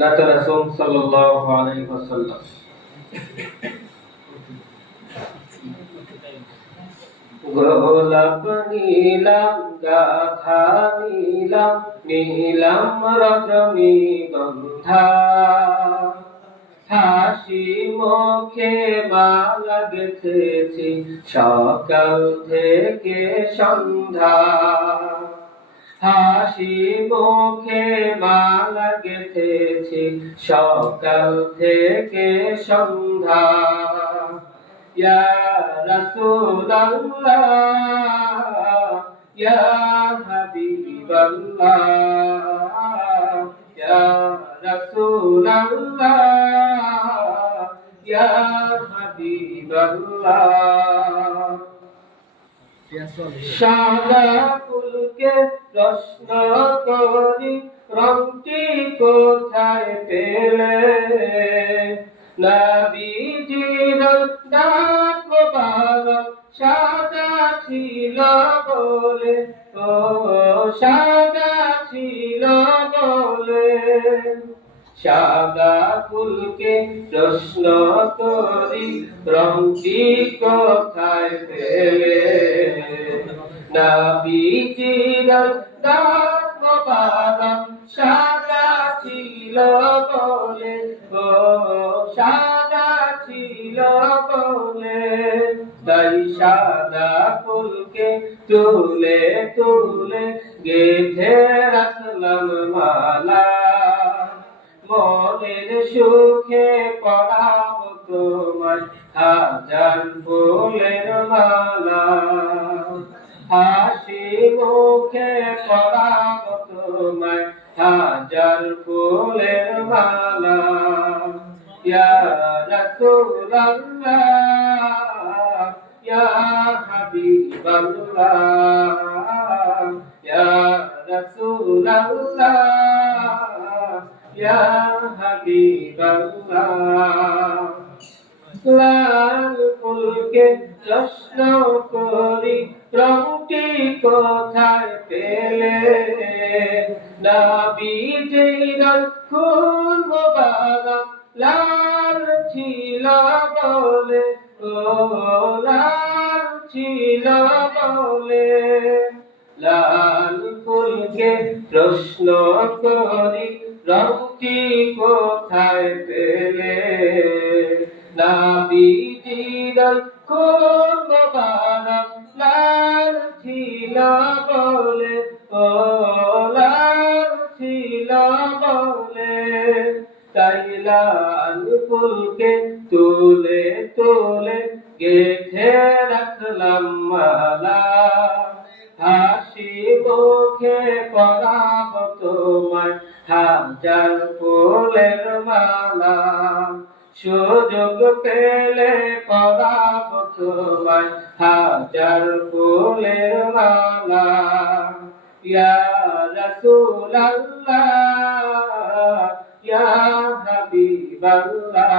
নাতা রাসূল সাল্লাল্লাহু আলাইহি ওয়াসাল্লাম। গোলাপ নীলাম গাথা নীলাম নীলাম রজনীগন্ধা, হাসি মুখে মালা গেঁথেছি সকাল থেকে সন্ধ্যা। হাসি মুখে মালা গেঁথেছি সকাল থেকে সন্ধ্যা। ইয়া রাসূলুল্লাহ ইয়া হাবিবাল্লাহ ইয়া রাসূলুল্লাহ ইয়া হাবিবাল্লাহ। সাদা ফুলকে প্রশ্ন করি রংটি কোথায় পেলে, নবীজির দাঁত মোবারক সাদা ছিল বলে, ও সাদা ছিল বলে। সাদা ফুলকে প্রশ্ন করি রংটি কোথায় পেলে, নবীজির দাঁত মোবারক সাদা ছিল বলে, ও সাদা ছিল বলে। তাই সাদা ফুলকে তুলে তুলে গেঁথে রাখলাম মালা, মনের সুখে পরাবো তোমায় হাজার ফুলের মালা। হাসি মুখে পরাবো তোমায় হাজার ফুলের মালা। ইয়া রাসূলুল্লাহ ইয়া হাবিবাল্লাহ ইয়া রাসূলুল্লাহ ইয়া হাবিবাল্লাহ। লাল ফুলকে প্রশ্ন করি রংটি কোথায় পেলে, নবীজির খুন মোবারক লাল ছিল বলে, ও লাল ছিল বলে। লাল ফুলকে প্রশ্ন করি রংটি কোথায় পেলে, নবীজির খুন মোবারক লাল ছিল বলে, ও লাল ছিল বলে। তাই লাল ফুলকে তুলে তুলে গেঁথে রাখলাম মালা, হাসি মুখে পরাবো তোমায় হাজার ফুলের মালা। সুযোগ পেলে পরাবো তোমায় হাজার ফুলের মালা। ইয়া রাসূলুল্লাহ ইয়া হাবিবাল্লাহ